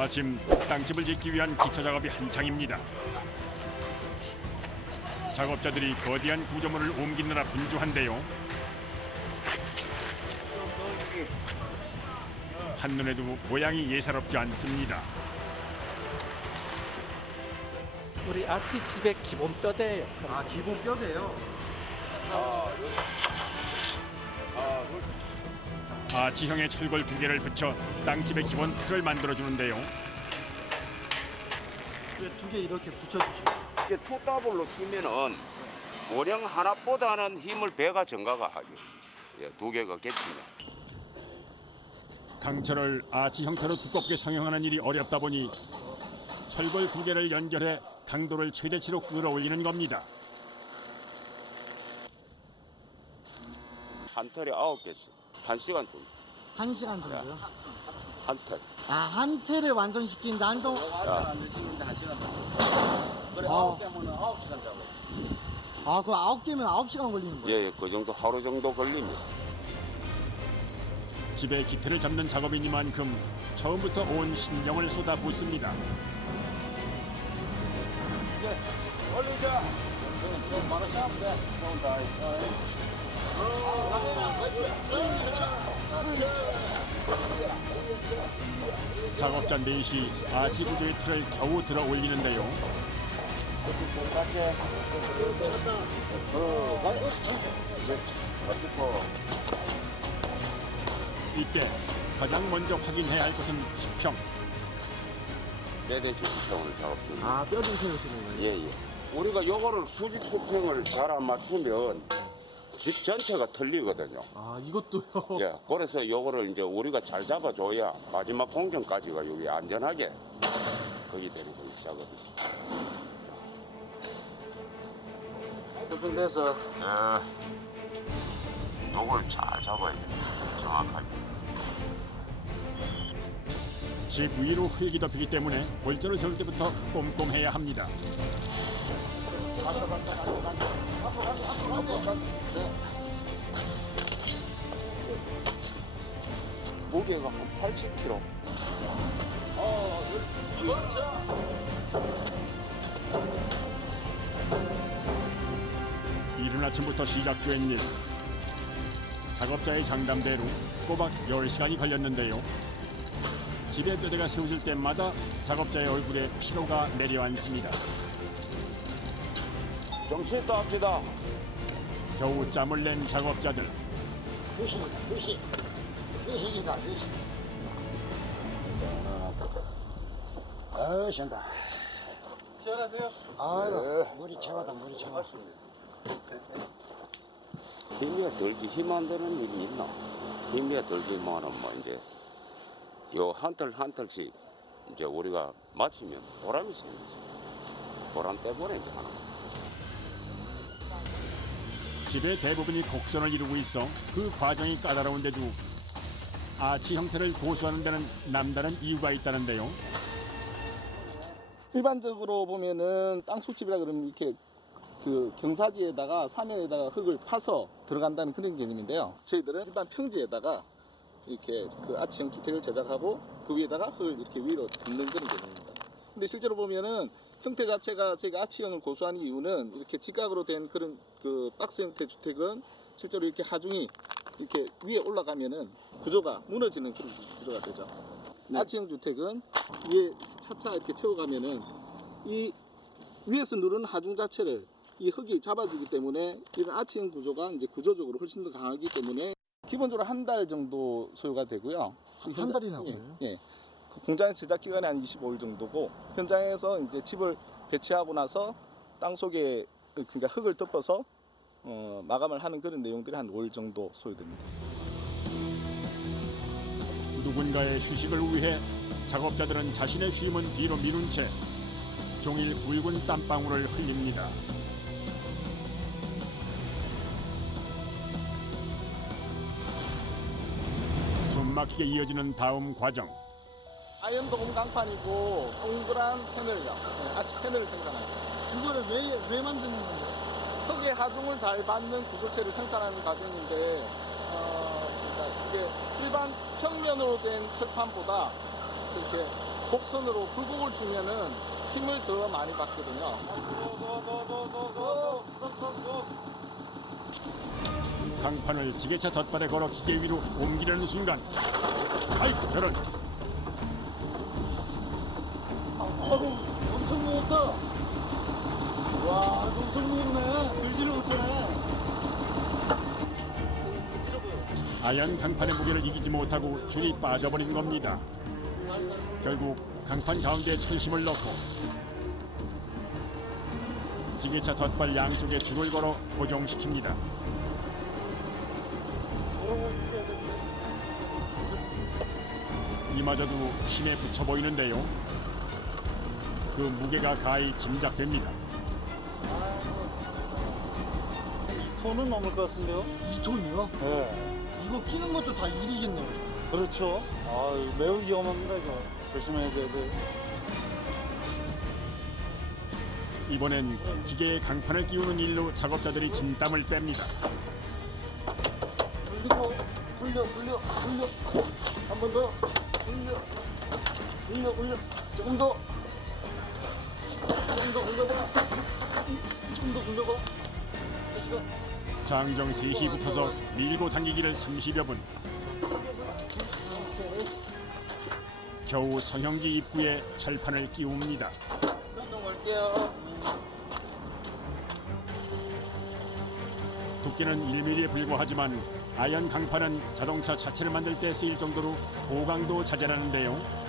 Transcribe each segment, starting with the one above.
마침 땅집을 짓기 위한 기초 작업이 한창입니다. 작업자들이 거대한 구조물을 옮기느라 분주한데요. 한눈에도 모양이 예사롭지 않습니다. 우리 아치 집의 기본 뼈대예요. 아, 기본 뼈대요? 아치형의 철골 2개를 붙여 땅집의 기본 틀을 만들어주는데요. 왜 2개 이렇게 붙여주시고? 이제 투더블로 쓰면은 원형 하나보다는 힘을 배가 증가가 하죠. 예, 2개가 겹치면. 강철을 아치 형태로 두껍게 성형하는 일이 어렵다 보니 철골 2개를 연결해 강도를 최대치로 끌어올리는 겁니다. 한 털에 9개씩. 1시간 정도. 1시간 정도요? 한 털. 아, 한 틀에 완성시키는데 한 송... 자, 그래, 아. 9개면은 9시간 잡아요. 아, 그 9개면 9시간 걸리는 거예요? 예, 그 정도 하루 정도 걸립니다. 집의 기틀을 잡는 작업이니만큼 처음부터 온 신경을 쏟아붓습니다. 이제 올리자. 좀 바로 시작하면 돼. 작업자 넷이 아치 구조의 틀을 겨우 들어 올리는데요. 이때 가장 먼저 확인해야 할 것은 수평. 대대지 수평을 작업 중입니다. 아, 뼈 좀 세우시는 거예요? 예, 예. 우리가 요거를 수직 수평을 잘 안 맞추면 집 전체가 틀리거든요. 아, 이것도요? 예, 그래서 요거를 이제 우리가 잘 잡아줘야 마지막 공정까지가 여기 안전하게 거기 되는 거 작업입니다. 수평돼서 예, 요걸 잘 잡아야 돼요. 정확하게. 집 위로 흙이 덮이기 때문에 골조를 세울 때부터 꼼꼼해야 합니다. 무게가 한 80kg. 이른 아침부터 시작된 일. 작업자의 장담대로 꼬박 10시간이 걸렸는데요. 집의 뼈대가 세워질 때마다 작업자의 얼굴에 피로가 내려앉습니다. 정신 또 합시다. 겨우 짬을 낸 작업자들. 2시이다, 2시. 아유, 신다. 시원하세요? 아유, 머리 채워다, 머리 채워. 힘이 들지 힘 안 드는 일이 있나? 힘이 들지만은 뭐 이제 요 한 털 한 털씩 이제 우리가 맞추면 보람이 생기죠. 보람 때문에 이제 하는 거예요. 집의 대부분이 곡선을 이루고 있어 그 과정이 까다로운데도 아치 형태를 고수하는 데는 남다른 이유가 있다는데요. 일반적으로 보면은 땅속집이라 그러면 이렇게 그 경사지에다가 사면에다가 흙을 파서 들어간다는 그런 개념인데요. 저희들은 일반 평지에다가 이렇게 그 아치형 주택을 제작하고 그 위에다가 흙을 이렇게 위로 덮는 그런 개념입니다. 근데 실제로 보면은 형태 자체가 저희가 아치형을 고수하는 이유는 이렇게 직각으로 된 그런 그 박스 형태 주택은 실제로 이렇게 하중이 이렇게 위에 올라가면은 구조가 무너지는 그런 구조가 되죠. 아치형 주택은 위에 차차 이렇게 채워가면은 이 위에서 누르는 하중 자체를 이 흙이 잡아주기 때문에 이런 아치형 구조가 이제 구조적으로 훨씬 더 강하기 때문에 기본적으로 한 달 정도 소요가 되고요. 한 달이나 예, 걸려요? 예. 그 공장에서 제작 기간이 한 25일 정도고 현장에서 이제 집을 배치하고 나서 땅 속에 그러니까 흙을 덮어서 마감을 하는 그런 내용들이 한 5일 정도 소요됩니다. 누군가의 휴식을 위해 작업자들은 자신의 쉼은 뒤로 미룬 채 종일 굵은 땀방울을 흘립니다. 숨막히게 이어지는 다음 과정. 아연 도금 강판이고 동그란 패널이요. 아치 패널을 생산합니다. 이거를 왜 만드는 건가요? 흙의 하중을 잘 받는 구조체를 생산하는 과정인데 그러니까 이게 일반 평면으로 된 철판보다 이렇게 곡선으로 굴곡을 주면은 힘을 더 많이 받거든요. 강판을 지게차 덧발에 걸어 기계 위로 옮기려는 순간 아이고 저런 엄청 무겁다. 와, 엄청 무겁네. 들지를 못하네. 아연 강판의 무게를 이기지 못하고 줄이 빠져버린 겁니다. 결국 강판 가운데 철심을 넣고 지게차 덧발 양쪽에 줄을 걸어 고정시킵니다. 이마저도 힘에 붙여 보이는데요. 그 무게가 가히 짐작됩니다. 2톤은 넘을 것 같은데요? 2톤이요? 네. 이거 끼는 것도 다 일이겠네요. 그렇죠. 아, 매우 위험합니다, 이거. 조심해야 돼. 이번엔 기계에 강판을 끼우는 일로 작업자들이 진땀을 뺍니다. 돌리고, 돌려. 한 번 더. 돌려. 조금 더 굴려봐. 좀 더 굴려봐. 다시가. 장정 3시 붙어서 밀고 당기기를 30여 분. 겨우 성형기 입구에 철판을 끼웁니다. 두께는 1mm에 불과하지만 아연 강판은 자동차 자체를 만들 때 쓰일 정도로 고강도 자재라는데요.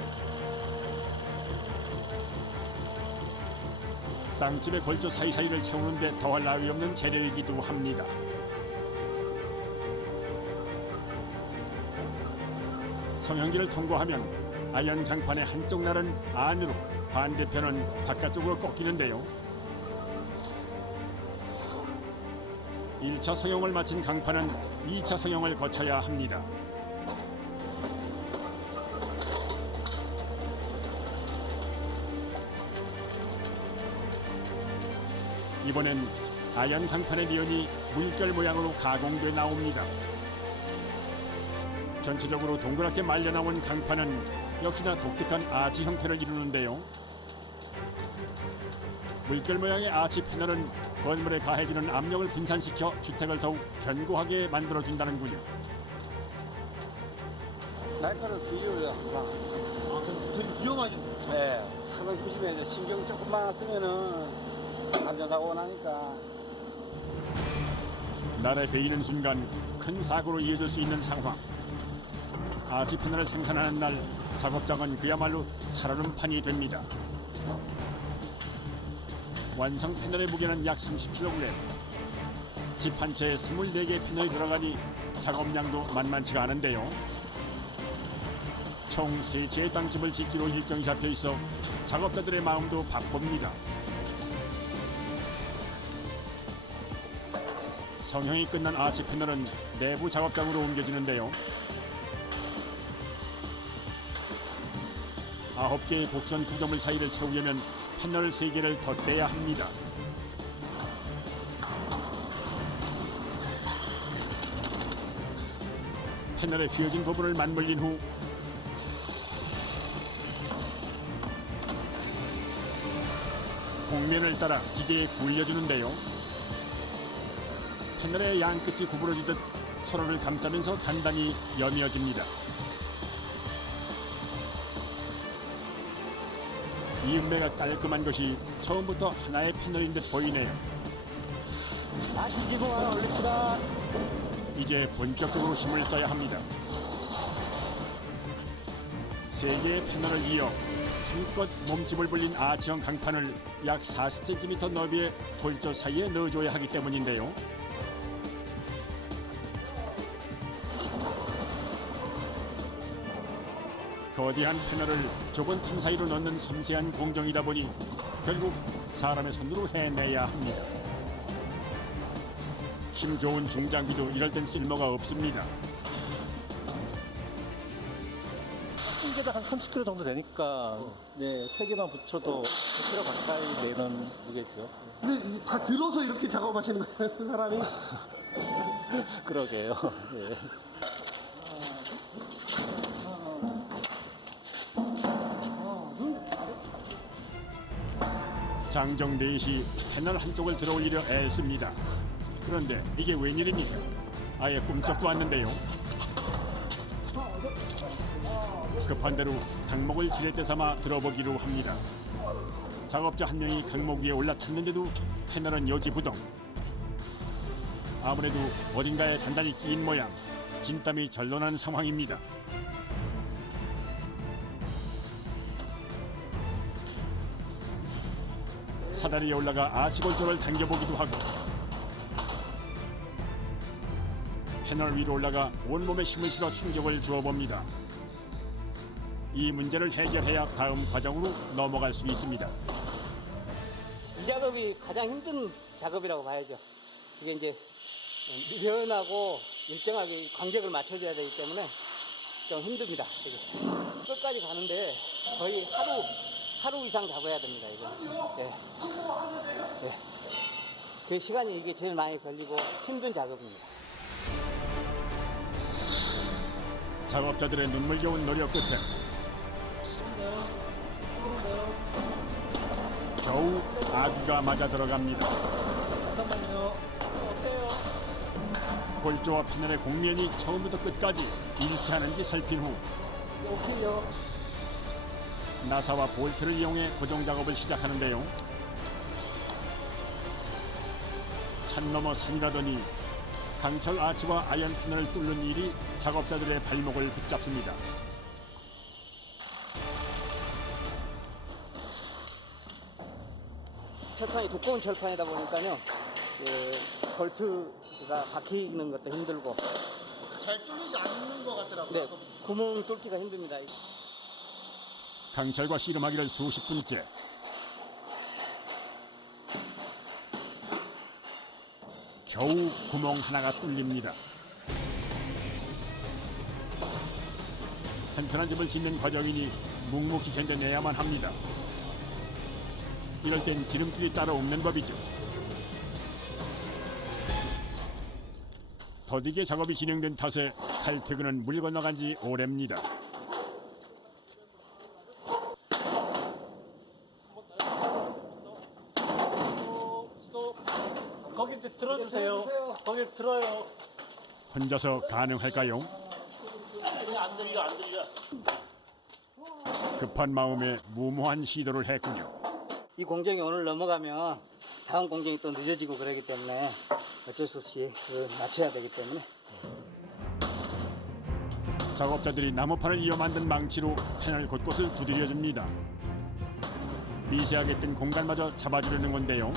땅집의 골조 사이사이를 채우는데 더할 나위 없는 재료이기도 합니다. 성형기를 통과하면 아연 강판의 한쪽 날은 안으로 반대편은 바깥쪽으로 꺾이는데요. 1차 성형을 마친 강판은 2차 성형을 거쳐야 합니다. 이번엔 아연 강판의 미연이 물결 모양으로 가공돼 나옵니다. 전체적으로 동그랗게 말려 나온 강판은 역시나 독특한 아치 형태를 이루는데요. 물결 모양의 아치 패널은 건물에 가해지는 압력을 분산시켜 주택을 더욱 견고하게 만들어준다는군요. 날카로운 비율이야 항상. 아, 그럼 되게 위험하겠네요. 네. 항상 조심해야 돼. 신경 조금만 쓰면은 안전사고 나니까. 날에 베이는 순간 큰 사고로 이어질 수 있는 상황. 아치 패널을 생산하는 날 작업장은 그야말로 살얼음판이 됩니다. 완성 패널의 무게는 약 30kg. 집 한 채에 24개의 패널이 들어가니 작업량도 만만치가 않은데요. 총 3채의 땅집을 짓기로 일정이 잡혀 있어 작업자들의 마음도 바쁩니다. 성형이 끝난 아치 패널은 내부 작업장으로 옮겨지는데요. 9개의 곡선 구조물 사이를 채우려면 패널 3개를 덧대야 합니다. 패널에 휘어진 부분을 맞물린 후 곡면을 따라 기계에 굴려주는데요. 패널의 양끝이 구부러지듯 서로를 감싸면서 단단히 연이어집니다. 이음매가 깔끔한 것이 처음부터 하나의 패널인 듯 보이네요. 다시 지붕 하나 올립시다. 이제 본격적으로 힘을 써야 합니다. 3개의 패널을 이어 한껏 몸집을 불린 아치형 강판을 약 40cm 너비의 돌조 사이에 넣어줘야 하기 때문인데요. 거대한 패널을 좁은 틈 사이로 넣는 섬세한 공정이다 보니 결국 사람의 손으로 해내야 합니다. 힘 좋은 중장비도 이럴 땐 쓸모가 없습니다. 한 개당 한 30kg 정도 되니까 네, 3개만 붙여도 100kg 가까이 내는 무게죠. 근데 다 들어서 이렇게 작업하시는 거예요, 그 사람이? 그러게요. 네. 장정 4시 패널 한쪽을 들어올리려 애씁니다. 그런데 이게 웬일입니까? 아예 꿈쩍도 않는데요. 급한 대로 강목을 지렛대 삼아 들어보기로 합니다. 작업자 한 명이 강목 위에 올라탔는데도 패널은 요지부동. 아무래도 어딘가에 단단히 끼인 모양. 진땀이 절로난 상황입니다. 사다리에 올라가 아치골조를 당겨보기도 하고 패널 위로 올라가 온몸에 힘을 실어 충격을 주어봅니다. 이 문제를 해결해야 다음 과정으로 넘어갈 수 있습니다. 이 작업이 가장 힘든 작업이라고 봐야죠. 이게 이제 미련하고 일정하게 간격을 맞춰줘야 되기 때문에 좀 힘듭니다. 끝까지 가는데 거의 하루 이상 잡아야 됩니다. 이거. 예. 예. 그 시간이 이게 제일 많이 걸리고 힘든 작업입니다. 작업자들의 눈물겨운 노력 끝에 겨우 아귀가 맞아 들어갑니다. 골조와 패널의 곡면이 처음부터 끝까지 일치하는지 살핀 후 나사와 볼트를 이용해 고정 작업을 시작하는데요. 산 넘어 산이라더니 강철 아치와 아연 패널을 뚫는 일이 작업자들의 발목을 붙잡습니다. 철판이 두꺼운 철판이다 보니까요. 볼트가 박히는 것도 힘들고. 잘 뚫리지 않는 것 같더라고요. 네, 구멍 뚫기가 힘듭니다. 강철과 씨름하기를 수십 분째. 겨우 구멍 하나가 뚫립니다. 튼튼한 집을 짓는 과정이니 묵묵히 견뎌내야만 합니다. 이럴 땐 지름길이 따로 없는 법이죠. 더디게 작업이 진행된 탓에 칼퇴근은 물 건너간 지 오래입니다. 거기 들어주세요. 거기 들어요. 혼자서 가능할까요? 안 들려. 급한 마음에 무모한 시도를 했군요. 이 공정이 오늘 넘어가면 다음 공정이 또 늦어지고 그러기 때문에 어쩔 수 없이 맞춰야 되기 때문에. 작업자들이 나무판을 이어 만든 망치로 패널 곳곳을 두드려줍니다. 미세하게 뜬 공간마저 잡아주려는 건데요.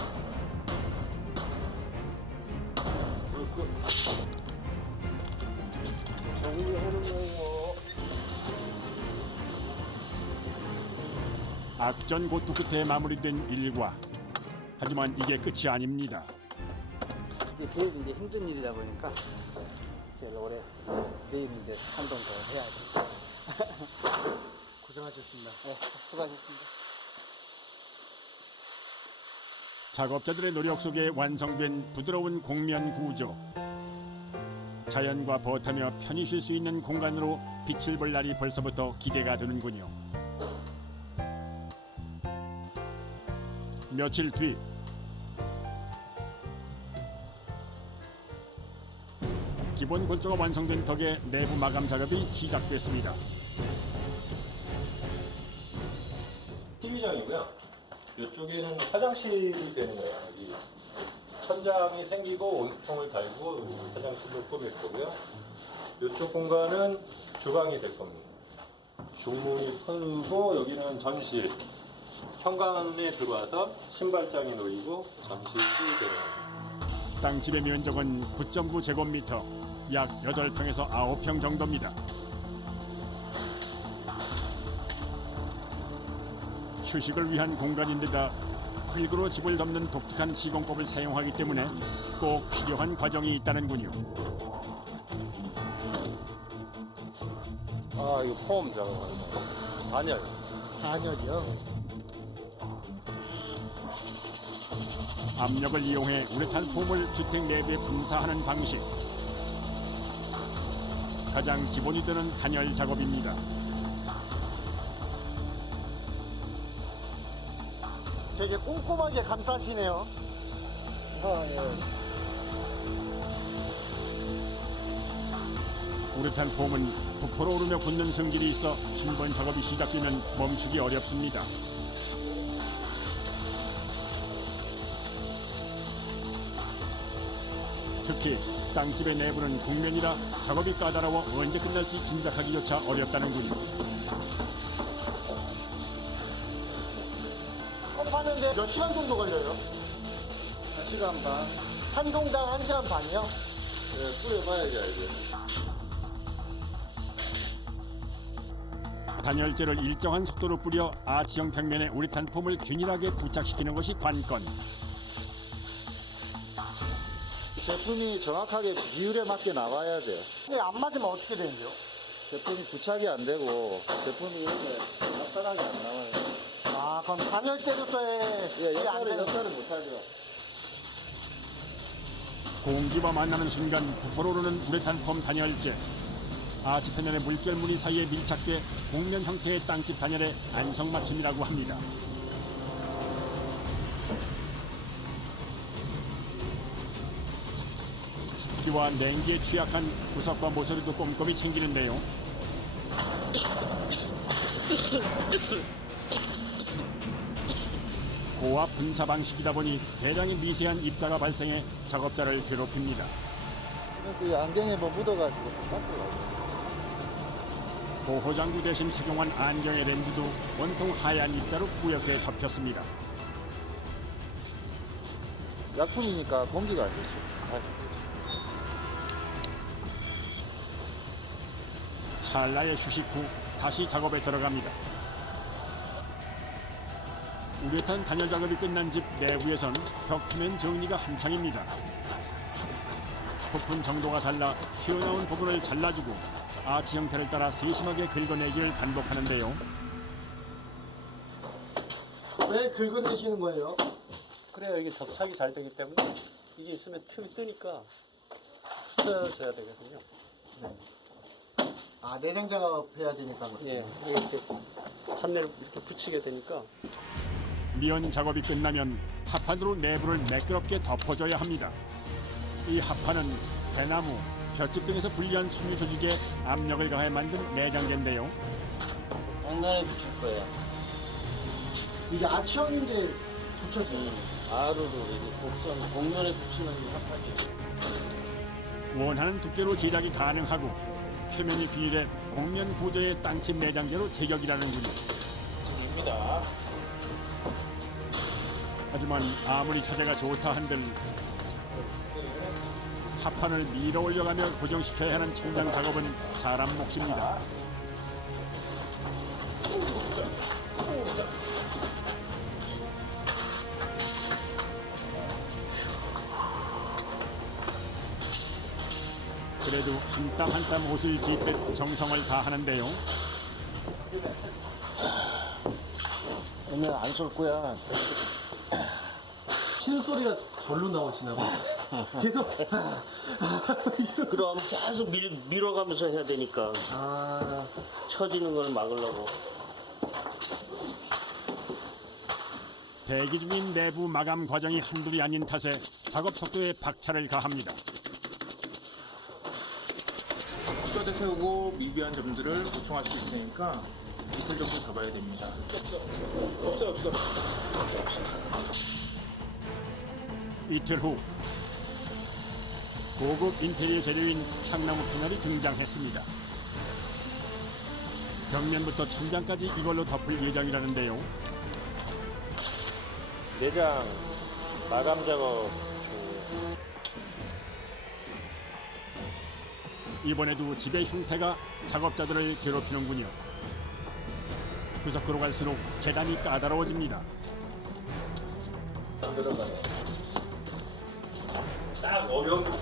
악전고투 끝에 마무리된 일과. 하지만 이게 끝이 아닙니다. 이게 제일 이제 힘든 일이다 보니까 제일 오래 내일 이제 한동 더 해야죠. 고생하셨습니다. 네, 수고하셨습니다. 작업자들의 노력 속에 완성된 부드러운 곡면 구조. 자연과 벗하며 편히 쉴 수 있는 공간으로 빛을 볼 날이 벌써부터 기대가 되는군요. 며칠 뒤 기본 골조가 완성된 덕에 내부 마감 작업이 시작됐습니다. TV장이고요. 이쪽에는 화장실이 되는 거예요. 여기 천장이 생기고 온수통을 달고 화장실로 꾸밀 거고요. 이쪽 공간은 주방이 될 겁니다. 중문이 서고 여기는 전실. 현관에 들어와서 신발장이 놓이고 전실이 되는 겁니다. 땅집의 면적은 9.9 제곱미터, 약 8평에서 9평 정도입니다. 휴식을 위한 공간인데다 흙으로 집을 덮는 독특한 시공법을 사용하기 때문에 꼭 필요한 과정이 있다는군요. 아, 이거 폼 작업하는 거. 단열. 단열이요? 압력을 이용해 우레탄 폼을 주택 내부에 분사하는 방식. 가장 기본이 되는 단열 작업입니다. 되게 꼼꼼하게 감싸시네요. 우레탄 폼은 부풀어 오르며 굳는 성질이 있어 한 번 작업이 시작되면 멈추기 어렵습니다. 특히 땅집의 내부는 곡면이라 작업이 까다로워 언제 끝날지 짐작하기조차 어렵다는군요. 하는데 몇 시간 정도 걸려요? 1시간 반. 한 동당 1시간 반이요? 네, 뿌려봐야지 알죠. 단열재를 일정한 속도로 뿌려 아치형 평면에 우레탄 폼을 균일하게 부착시키는 것이 관건. 제품이 정확하게 비율에 맞게 나와야 돼요. 근데 안 맞으면 어떻게 되는데요? 제품이 부착이 안 되고 제품이 이렇게 납작하게 안 나와요. 아, 그럼 단열재로서의 예, 역할을 못하죠. 공기와 만나는 순간 부풀어 오르는 우레탄 폼 단열재. 아치 표면의 물결무늬 사이에 밀착돼 곡면 형태의 땅집 단열의 안성맞춤이라고 합니다. 습기와 냉기에 취약한 구석과 모서리도 꼼꼼히 챙기는데요. 고압 분사 방식이다 보니 대량의 미세한 입자가 발생해 작업자를 괴롭힙니다. 그래서 이 안경에 뭐 묻어가지고 닦으라고. 보호장구 대신 착용한 안경의 렌즈도 온통 하얀 입자로 뿌옇게 덮였습니다. 약품이니까 공기가 안 되죠. 찰나의 휴식 후 다시 작업에 들어갑니다. 우레탄 단열 작업이 끝난 집 내부에선 벽표면 정리가 한창입니다. 부품 정도가 달라 튀어나온 부분을 잘라주고 아치 형태를 따라 세심하게 긁어내기를 반복하는데요. 왜 긁어내시는 거예요? 그래야 이게 접착이 잘 되기 때문에 이게 있으면 틈이 뜨니까 붙여줘야 되거든요. 아, 내장 작업해야 되니까. 예, 이렇게 판넬을 이렇게 붙이게 되니까. 미연 작업이 끝나면 합판으로 내부를 매끄럽게 덮어줘야 합니다. 이 합판은 대나무, 볏짚 등에서 분리한 섬유 조직에 압력을 가해 만든 내장재인데요. 장난에 붙일 거예요. 이게 아치형인데 붙여져요. 아루로 이제 곡선 곡면에 붙이는 합판이에요. 원하는 두께로 제작이 가능하고 표면이 균일해 곡면 구조의 땅집 내장재로 제격이라는군요. 입니다. 하지만 아무리 차제가 좋다 한들 합판을 밀어 올려가며 고정시켜야 하는 청장 작업은 사람 몫입니다. 그래도 한 땀 한 땀 옷을 짓듯 정성을 다하는데요. 오늘 안 쏠 거야. 쉬는 소리가 절로 나오시나 봐. 계속. 그럼 계속 밀어가면서 해야 되니까. 처지는 걸 막으려고. 대기 중인 내부 마감 과정이 한둘이 아닌 탓에 작업 속도에 박차를 가합니다. 뼈대 세우고 미비한 점들을 보충할 수 있으니까 이틀 정도 잡아야 됩니다. 없어. 이틀 후 고급 인테리어 재료인 향나무 패널이 등장했습니다. 벽면부터 천장까지 이걸로 덮을 예정이라는데요. 내장 마감 작업 이번에도 집의 형태가 작업자들을 괴롭히는군요. 구석으로 갈수록 계단이 까다로워집니다. 딱 어려운 부분.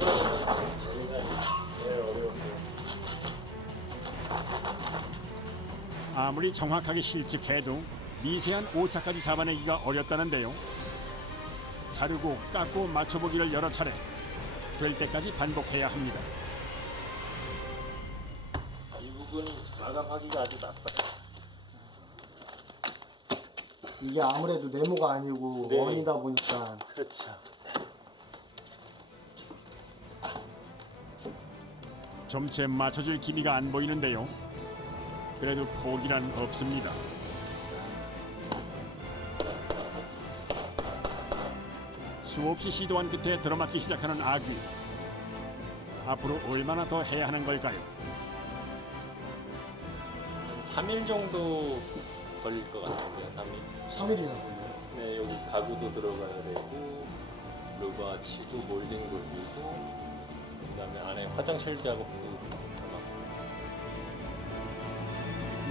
아무리 정확하게 실측해도 미세한 오차까지 잡아내기가 어렵다는데요. 자르고 깎고 맞춰보기를 여러 차례 될 때까지 반복해야 합니다. 이 부분 마감하기가 아주 나빠요. 이게 아무래도 네모가 아니고 네. 원이다 보니까 그렇죠. 점체 맞춰줄 기미가 안 보이는데요. 그래도 포기란 없습니다. 수없이 시도한 끝에 들어맞기 시작하는 아귀. 앞으로 얼마나 더 해야 하는 걸까요? 3일 정도 걸릴 것 같은데요. 3일. 3일이나 걸려요. 네, 여기 가구도 들어가야 되고 루바 치고 몰딩 돌리고 그다음에 안에 화장실 작업도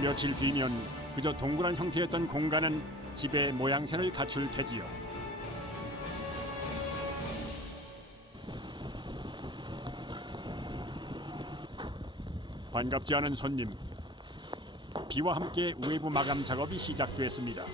며칠 뒤면 그저 동그란 형태였던 공간은 집의 모양새를 갖출 테지요. 반갑지 않은 손님. 비와 함께 외부 마감 작업이 시작됐습니다.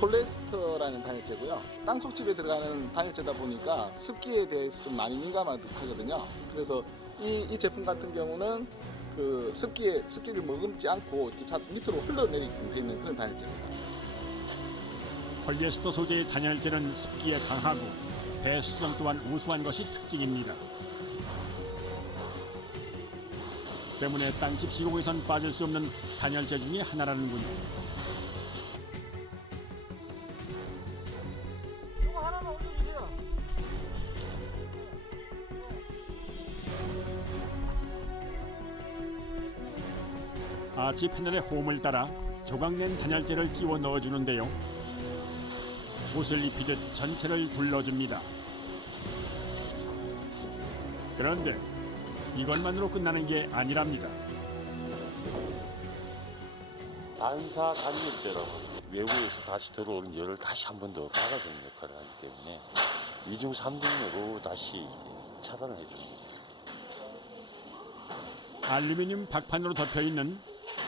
폴리에스터라는 단열재고요. 땅속집에 들어가는 단열재다 보니까 습기에 대해서 좀 많이 민감하거든요. 그래서 이 제품 같은 경우는 그 습기를 머금지 않고 이렇게 밑으로 흘러내리게 돼 있는 그런 단열재입니다. 폴리에스터 소재의 단열재는 습기에 강하고 배수성 또한 우수한 것이 특징입니다. 때문에 땅집 시공에선 빠질 수 없는 단열재 중에 하나라는군요. 이거 하나만 올려주세요. 아치 패널의 홈을 따라 조각낸 단열재를 끼워 넣어주는데요. 옷을 입히듯 전체를 둘러줍니다. 그런데 이것만으로 끝나는 게 아니랍니다. 반사 단열재라고 외부에서 다시 들어오는 열을 다시 한 번 더 막아주는 역할을 하기 때문에 2중 3중으로 다시 차단을 해줍니다. 알루미늄 박판으로 덮여있는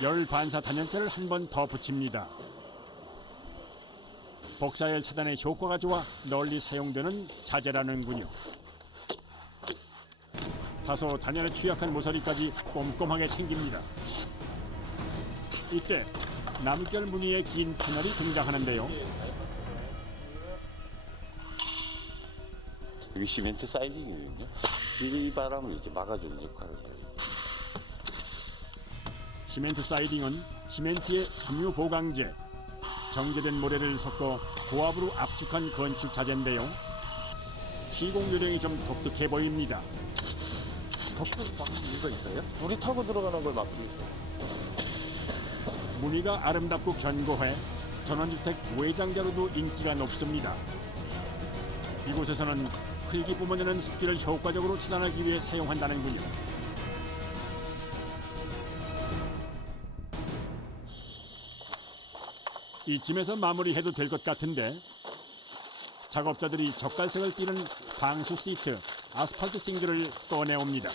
열 반사 단열재를 한 번 더 붙입니다. 복사열 차단의 효과가 좋아 널리 사용되는 자재라는군요. 다소 단열에 취약한 모서리까지 꼼꼼하게 챙깁니다. 이때 남결 무늬의 긴 패널이 등장하는데요. 이게 시멘트 사이딩이거든요. 비바람을 이제 막아주는 역할을 해요. 시멘트 사이딩은 시멘트의 섬유 보강제, 정제된 모래를 섞어 고압으로 압축한 건축 자재인데요. 시공 요령이 좀 독특해 보입니다. 덮여서 막는 이유가 있어요? 물이 타고 들어가는 걸 막기 위해서. 무늬가 아름답고 견고해 전원주택 외장재로도 인기가 높습니다. 이곳에서는 흙이 뿜어내는 습기를 효과적으로 차단하기 위해 사용한다는군요. 이쯤에서 마무리해도 될 것 같은데 작업자들이 젓갈색을 띠는 방수 시트, 아스팔트 싱글을 꺼내옵니다.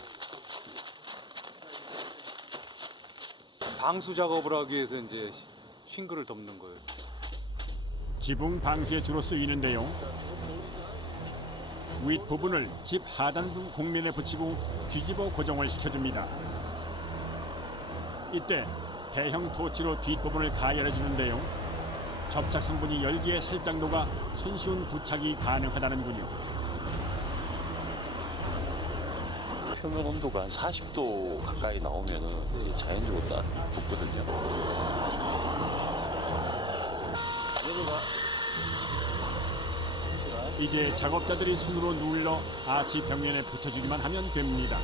방수 작업을 하기 위해서 이제 싱글을 덮는 거예요. 지붕 방수에 주로 쓰이는데요. 윗부분을 집 하단부 공면에 붙이고 뒤집어 고정을 시켜줍니다. 이때 대형 토치로 뒷부분을 가열해 주는데요. 접착 성분이 열기에 살짝 녹아 손쉬운 부착이 가능하다는군요. 표면 온도가 한 40도 가까이 나오면은 이제 자연적으로 딱 붙거든요. 이제 작업자들이 손으로 눌러 아치 벽면에 붙여주기만 하면 됩니다.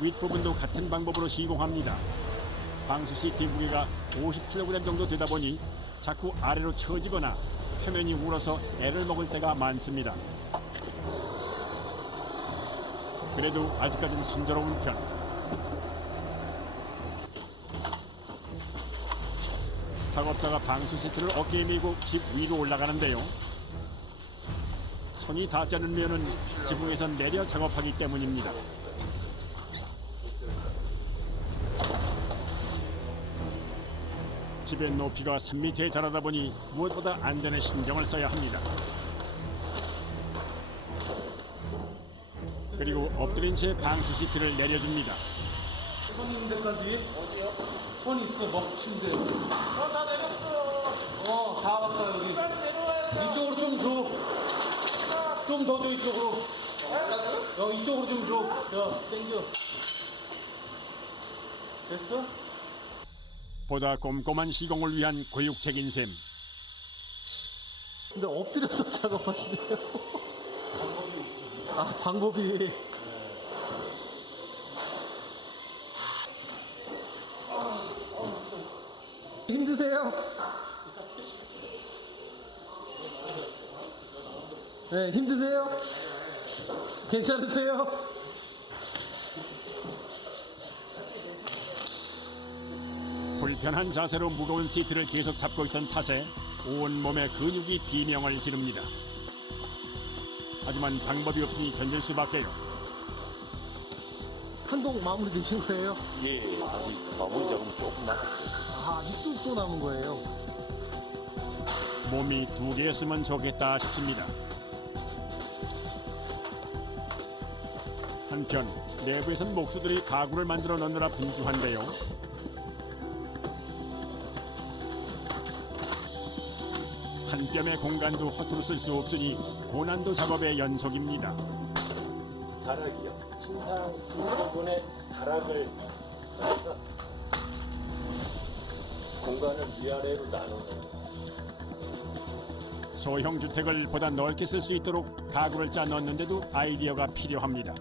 윗부분도 같은 방법으로 시공합니다. 방수 시트 무게가 50kg 정도 되다 보니 자꾸 아래로 처지거나 표면이 울어서 애를 먹을 때가 많습니다. 그래도 아직까지는 순조로운 편. 작업자가 방수 시트를 어깨에 메고 집 위로 올라가는데요. 손이 닿지 않은 면은 지붕에서 내려 작업하기 때문입니다. 집의 높이가 3m에 달하다 보니 무엇보다 안전에 신경을 써야 합니다. 그리고 엎드린 채 방수 시트를 내려줍니다. 선 있는 데까지 어디요? 선 있어 먹친데. 다 내렸어요. 다 왔다 여기. 이쪽으로 좀 줘. 좀 더 줘 이쪽으로. 이쪽으로 좀 줘. 야 땡겨. 됐어? 보다 꼼꼼한 시공을 위한 고육책인 셈. 근데 엎드려서 작업하시네요. 아, 방법이. 힘드세요? 네, 힘드세요? 괜찮으세요? 불편한 자세로 무거운 시트를 계속 잡고 있던 탓에 온몸의 근육이 비명을 지릅니다. 하지만 방법이 없으니 견딜 수밖에요. 한동 마무리 되신 거예요? 예, 아직 마무리 작업 조금 남았어요. 아, 아직도 또 남은 거예요? 몸이 두 개였으면 좋겠다 싶습니다. 한편 내부에선 목수들이 가구를 만들어 넣느라 분주한데요. 한 뼘의 공간도 허투루 쓸 수 없으니 고난도 작업의 연속입니다. 다락이요. 침상 부분에 다락을 해서 공간을 위아래로 나누는. 소형 주택을 보다 넓게 쓸 수 있도록 가구를 짜 넣는데도 아이디어가 필요합니다.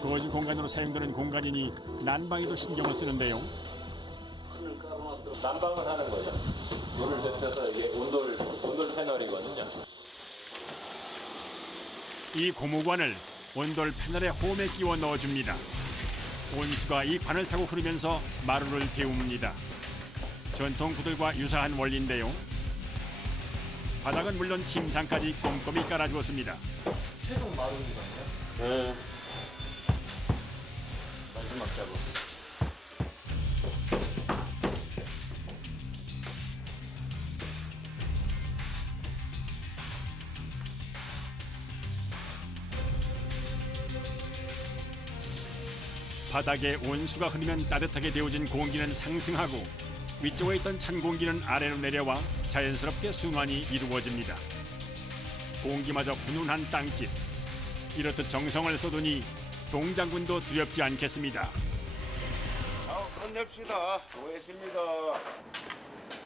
거주 공간으로 사용되는 공간이니 난방에도 신경을 쓰는데요. 난방을 하는 거죠. 물을 데펴서 이게 온돌 패널이거든요. 이 고무관을 온돌 패널의 홈에 끼워 넣어줍니다. 온수가 이 관을 타고 흐르면서 마루를 데웁니다. 전통 구들과 유사한 원리인데요. 바닥은 물론 침상까지 꼼꼼히 깔아주었습니다. 최종 마루인가요? 네. 마지막 작업. 바닥에 온수가 흐르면 따뜻하게 데워진 공기는 상승하고 위쪽에 있던 찬 공기는 아래로 내려와 자연스럽게 순환이 이루어집니다. 공기마저 훈훈한 땅집. 이렇듯 정성을 쏟으니 동장군도 두렵지 않겠습니다. 끝냅시다. 수고했습니다.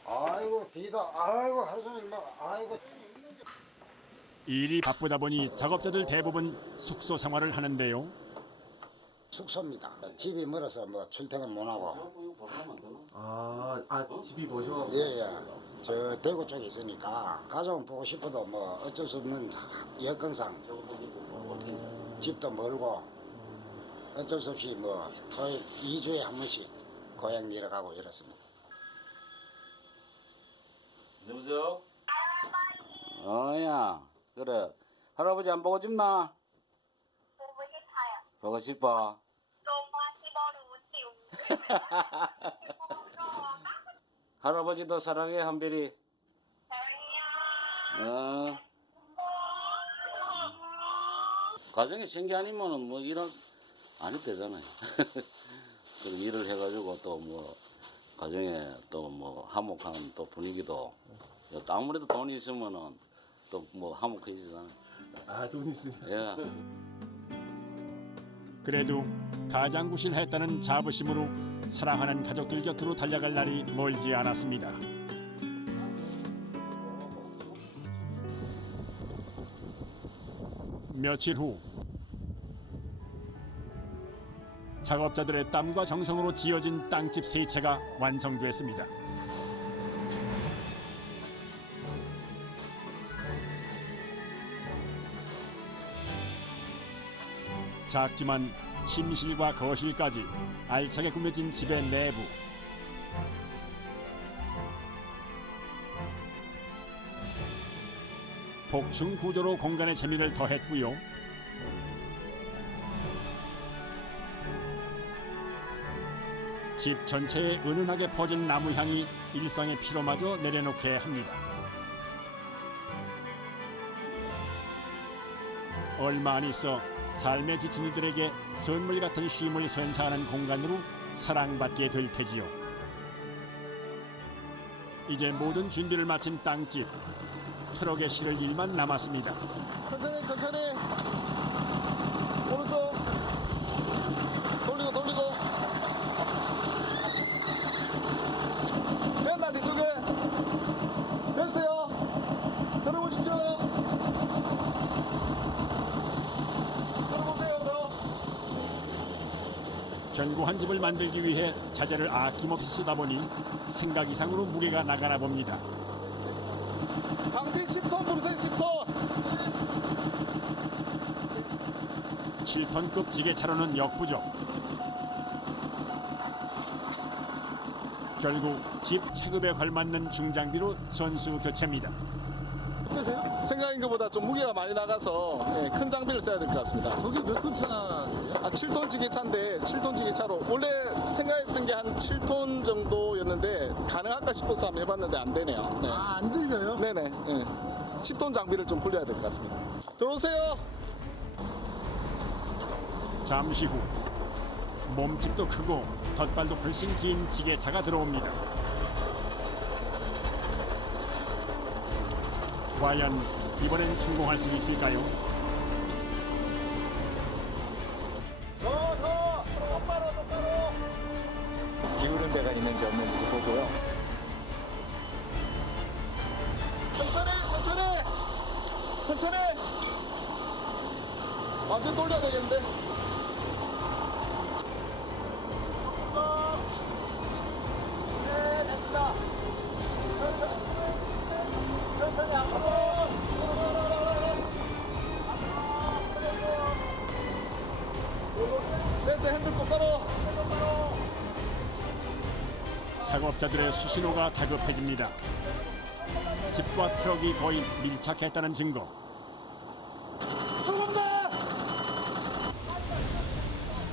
아이고 비다. 아이고 하루 종일 막 아이고. 일이 바쁘다 보니 작업자들 대부분 숙소 생활을 하는데요. 숙소입니다. 집이 멀어서 뭐 출퇴근 못 하고. 집이 뭐죠? 예예. 저 대구 쪽에 있으니까 가족은 보고 싶어도 뭐 어쩔 수 없는 여건상 집도 멀고 어쩔 수 없이 뭐 토요일 2주에 한 번씩 고향 내려가고 이렇습니다. 여보세요? 야 그래 할아버지 안 보고 싶나? 보고 싶어. 할아버지도 사랑해 한별이. 사랑해요. 가정에 생기 아니면은 뭐 일을 안 해도 되잖아요. 그리고 일을 해가지고 또 뭐 가정에 또 뭐 화목한 또 분위기도 아무래도 돈이 있으면은 또 뭐 화목해지잖아요. 아, 돈 있으면. 예. 그래도 가장구실했다는 자부심으로 사랑하는 가족들 곁으로 달려갈 날이 멀지 않았습니다. 며칠 후 작업자들의 땀과 정성으로 지어진 땅집 세 채가 완성됐습니다. 작지만 침실과 거실까지 알차게 꾸며진 집의 내부. 복층 구조로 공간의 재미를 더했고요. 집 전체에 은은하게 퍼진 나무 향이 일상의 피로마저 내려놓게 합니다. 얼마 안 있어 삶에 지친 이들에게 선물 같은 쉼을 선사하는 공간으로 사랑받게 될 테지요. 이제 모든 준비를 마친 땅집. 트럭에 실을 일만 남았습니다. 천천히 천천히 오른쪽 돌리고 맨날 이쪽에 됐어요. 들어보십시오. 들어보세요. 견고한 집을 만들기 위해 자재를 아낌없이 쓰다 보니 생각 이상으로 무게가 나가나 봅니다. 강비 10톤 부르세요. 10톤. 7톤급 지게차로는 역부족. 결국 집 체급에 걸맞는 중장비로 선수 교체입니다. 생각인 것보다 좀 무게가 많이 나가서 큰 장비를 써야 될 것 같습니다. 저게 몇 톤 차예요? 7톤 지게차인데 7톤 지게차로 원래 생각했던 게 한 7톤 정도였는데 가능할까 싶어서 한번 해봤는데 안 되네요. 네. 아, 안 들려요? 네네. 10톤 장비를 좀 굴려야 될 것 같습니다. 들어오세요. 잠시 후 몸집도 크고 덧발도 훨씬 긴 지게차가 들어옵니다. 과연 이번엔 성공할 수 있을까요? 똑바로. 기울은 데가 있는지 없는지 보고요. 천천히. 완전 돌려야 되겠는데. 네, 됐습니다. 천천히 앞으로. 됐어, 핸들 똑바로. 작업자들의 수신호가 다급해집니다. 집과 트럭이 거의 밀착했다는 증거.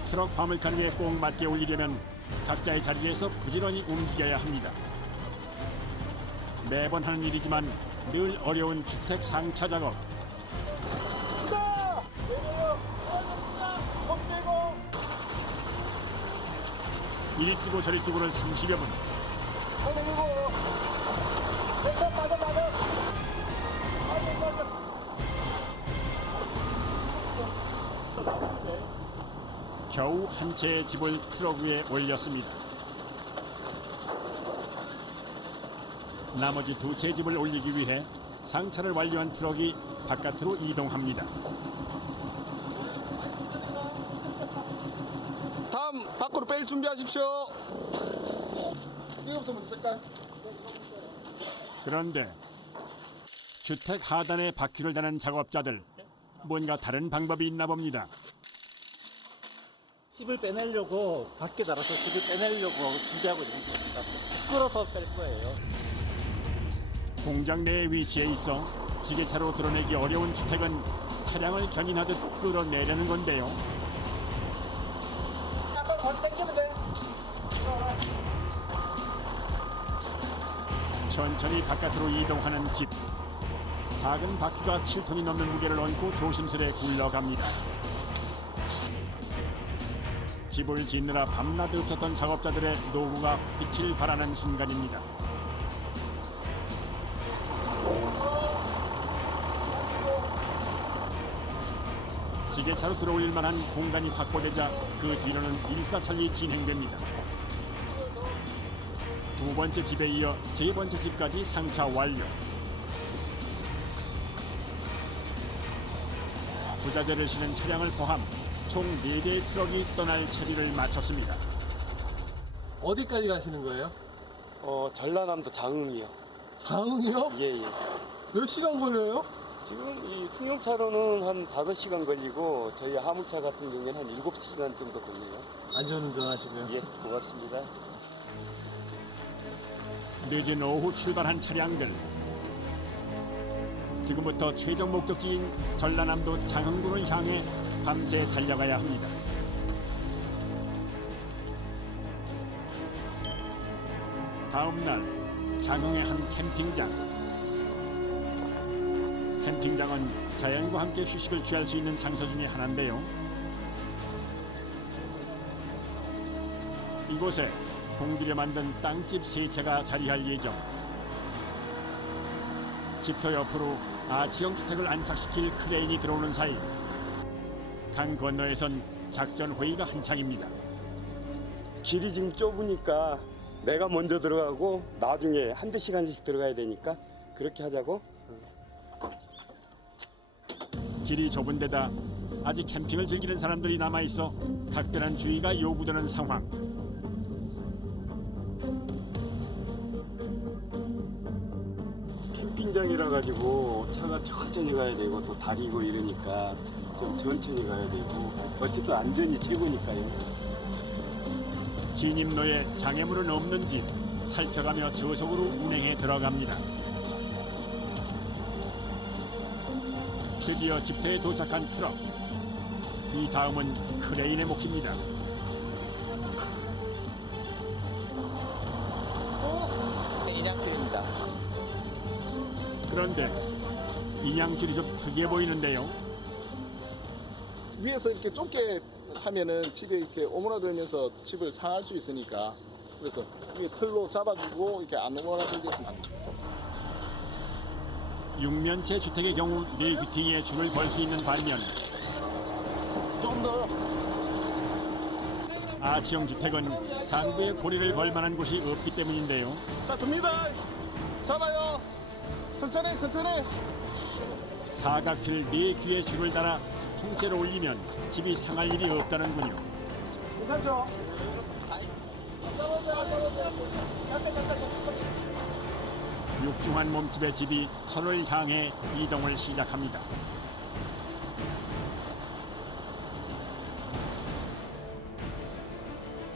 트럭 화물칸 위에 꼭 맞게 올리려면 각자의 자리에서 부지런히 움직여야 합니다. 매번 하는 일이지만 늘 어려운 주택 상차 작업. 이리 뛰고 저리 뛰고는 30여 분. 겨우 한 채의 집을 트럭 위에 올렸습니다. 나머지 두 채의 집을 올리기 위해 상차를 완료한 트럭이 바깥으로 이동합니다. 다음 밖으로 뺄 준비하십시오. 이거부터 먼저 뺄까요? 그런데 주택 하단에 바퀴를 다는 작업자들, 뭔가 다른 방법이 있나 봅니다. 집을 빼내려고 밖에 달아서 집을 빼내려고 준비하고 있는 겁니다. 끌어서 뺄 거예요. 공장 내에 위치해 있어 지게차로 드러내기 어려운 주택은 차량을 견인하듯 끌어내려는 건데요. 천천히 바깥으로 이동하는 집. 작은 바퀴가 7톤이 넘는 무게를 얹고 조심스레 굴러갑니다. 집을 짓느라 밤낮 없었던 작업자들의 노고가 빛을 발하는 순간입니다. 지게차로 들어올릴 만한 공간이 확보되자 그 뒤로는 일사천리 진행됩니다. 두 번째 집에 이어 세 번째 집까지 상차 완료. 부자재를 실은 차량을 포함 총 4대의 트럭이 떠날 차례를 마쳤습니다. 어디까지 가시는 거예요? 전라남도 장흥이요. 장흥이요? 예. 몇 시간 걸려요? 지금 이 승용차로는 한 5시간 걸리고 저희 화물차 같은 경우에는 한 7시간 정도 걸려요. 안전운전 하시고요. 예, 고맙습니다. 늦은 오후 출발한 차량들. 지금부터 최종 목적지인 전라남도 장흥군을 향해 밤새 달려가야 합니다. 다음 날 장흥의 한 캠핑장. 캠핑장은 자연과 함께 휴식을 취할 수 있는 장소 중에 하나인데요. 이곳에 공들여 만든 땅집 세 채가 자리할 예정. 집터 옆으로 아치형 주택을 안착시킬 크레인이 들어오는 사이 강 건너에선 작전 회의가 한창입니다. 길이 지금 좁으니까 내가 먼저 들어가고 나중에 한두 시간씩 들어가야 되니까 그렇게 하자고. 길이 좁은 데다 아직 캠핑을 즐기는 사람들이 남아있어 각별한 주의가 요구되는 상황. 캠핑장이라 가지고 차가 천천히 가야 되고 또 다리고 이러니까 좀 천천히 가야 되고 어쨌든 안전이 최고니까요. 진입로에 장애물은 없는지 살펴가며 저속으로 운행해 들어갑니다. 드디어 집터에 도착한 트럭. 이 다음은 크레인의 몫입니다. 인양틀입니다. 그런데 인양줄이 좀 특이해 보이는데요. 위에서 이렇게 좁게 하면은 집에 이렇게 오므라들면서 집을 상할 수 있으니까 그래서 위에 틀로 잡아주고 이렇게 안 오므라들게끔 하는 거죠. 6면체 주택의 경우 내귀퉁이에 줄을 걸 수 있는 반면 좀 더. 아치형 주택은 상부에 고리를 걸 만한 곳이 없기 때문인데요. 자, 듭니다. 잡아요. 천천히, 천천히. 사각틀 네 귀에 줄을 달아 통째로 올리면 집이 상할 일이 없다는군요. 괜찮죠? 육중한 몸집의 집이 터널을 향해 이동을 시작합니다.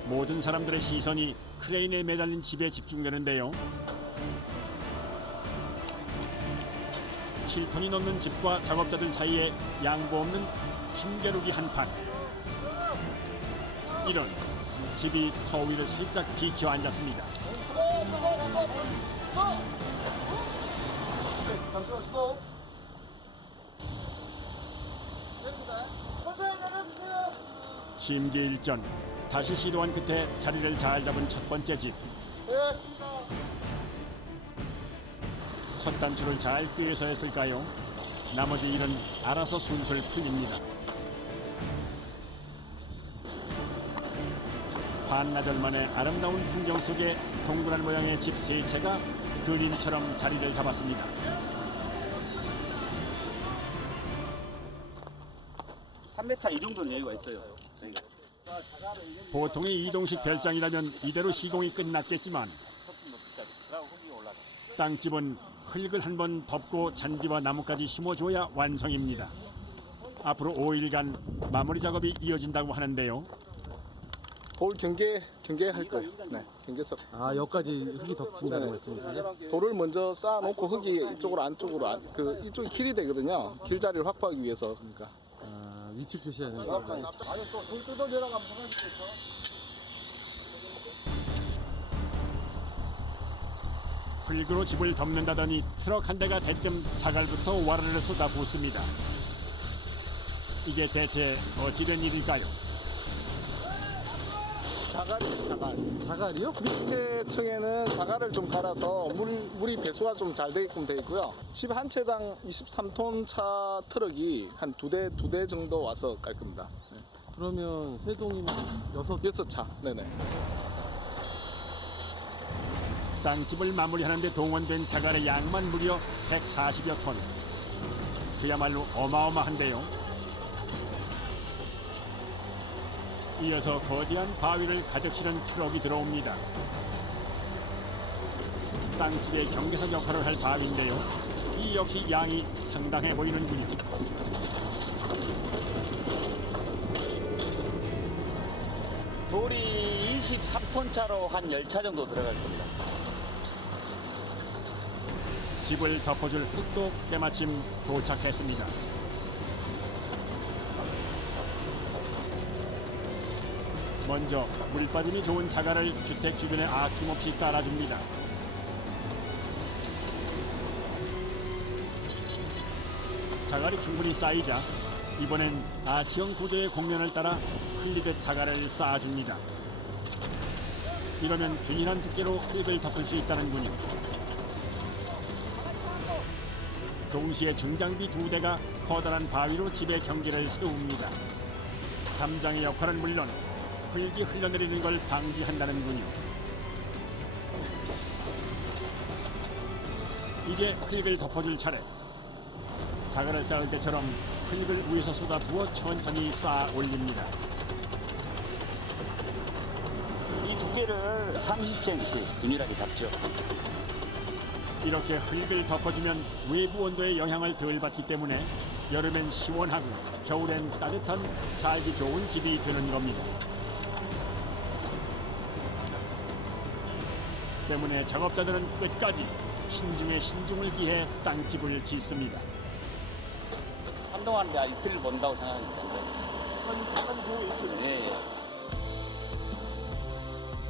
모든 사람들의 시선이 크레인에 매달린 집에 집중되는데요. 7톤이 넘는 집과 작업자들 사이에 양보 없는 힘겨루기 한판. 이런 집이 터 위를 살짝 비켜 앉았습니다. 잠시만 쉬고. 심기일전 다시 시도한 끝에 자리를 잘 잡은 첫 번째 집. 첫 단추를 잘 꿰서 했을까요? 나머지 일은 알아서 술술 풀립니다. 반나절 만에 아름다운 풍경 속에 동그란 모양의 집 세 채가 그림처럼 자리를 잡았습니다. 이 정도는 여유가 있어요. 보통의 이동식 별장이라면 이대로 시공이 끝났겠지만 땅집은 흙을 한번 덮고 잔디와 나무까지 심어줘야 완성입니다. 앞으로 5일간 마무리 작업이 이어진다고 하는데요. 돌 경계할 거예요. 네, 경계석. 아, 여기까지 흙이 덮인다는 말씀이세요? 돌을 먼저 쌓아놓고 흙이 이쪽으로 안쪽으로 이쪽이 길이 되거든요. 길자리를 확보하기 위해서 그러니까. 아, 위치 표시하는 거. 아니 또돌 뜯어 내려가면 상할 수도 있어. 흙으로 집을 덮는다더니 트럭 한 대가 대뜸 자갈부터 와르르 쏟아붓습니다. 이게 대체 어찌된 일일까요? 자갈이요? 밑에 층에는 자갈을 좀 갈아서 물이 배수가 좀 잘 되게끔 되어 있고요. 집 한 채당 23톤 차 트럭이 한 두 대 정도 와서 깔 겁니다. 네. 그러면 세 동이면 여섯 차. 네네. 땅집을 마무리하는데 동원된 자갈의 양만 무려 140여 톤. 그야말로 어마어마한데요. 이어서 거대한 바위를 가득 실은 트럭이 들어옵니다. 땅집의 경계선 역할을 할 바위인데요. 이 역시 양이 상당해 보이는군요. 돌이 23톤 차로 한 10차 정도 들어갈 겁니다. 집을 덮어줄 흙도 때마침 도착했습니다. 먼저 물 빠짐이 좋은 자갈을 주택 주변에 아낌없이 깔아줍니다. 자갈이 충분히 쌓이자 이번엔 아치형 구조의 공면을 따라 흘리듯 자갈을 쌓아줍니다. 이러면 균일한 두께로 흙을 덮을 수 있다는군요. 동시에 중장비 2대가 커다란 바위로 집의 경계를 세웁니다. 담장의 역할은 물론 흙이 흘러내리는 걸 방지한다는군요. 이제 흙을 덮어줄 차례. 자갈을 쌓을 때처럼 흙을 위에서 쏟아부어 천천히 쌓아 올립니다. 이 두께를 30cm 균일하게 잡죠. 이렇게 흙을 덮어주면 외부 온도의 영향을 덜 받기 때문에 여름엔 시원하고 겨울엔 따뜻한 살기 좋은 집이 되는 겁니다. 때문에 작업자들은 끝까지 신중에 신중을 기해 땅집을 짓습니다. 한동안 내가 이틀을 본다고 생각하니까. 예, 예.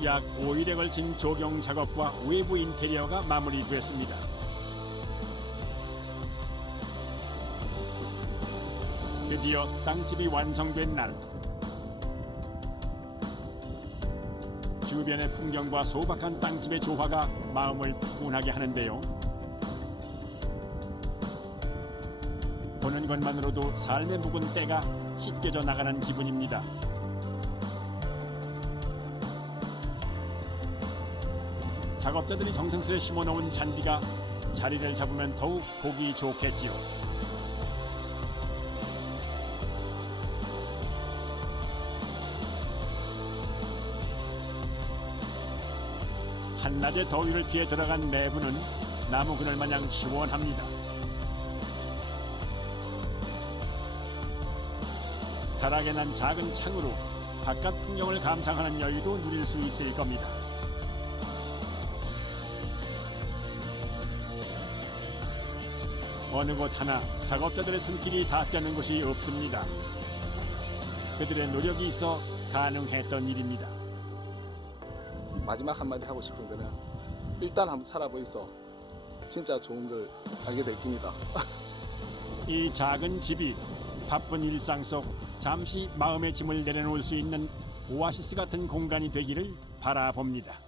약 5일에 걸친 조경 작업과 외부 인테리어가 마무리됐습니다. 드디어 땅집이 완성된 날. 주변의 풍경과 소박한 땅집의 조화가 마음을 푸근하게 하는데요. 보는 것만으로도 삶의 묵은 때가 씻겨져 나가는 기분입니다. 작업자들이 정성스레 심어놓은 잔디가 자리를 잡으면 더욱 보기 좋겠지요. 한낮의 더위를 피해 들어간 내부는 나무 그늘 마냥 시원합니다. 다락에 난 작은 창으로 바깥 풍경을 감상하는 여유도 누릴 수 있을 겁니다. 어느 곳 하나 작업자들의 손길이 닿지 않는 곳이 없습니다. 그들의 노력이 있어 가능했던 일입니다. 마지막 한마디 하고 싶은 거는 일단 한번 살아보이소. 진짜 좋은 걸 알게 될 겁니다. 이 작은 집이 바쁜 일상 속 잠시 마음의 짐을 내려놓을 수 있는 오아시스 같은 공간이 되기를 바라봅니다.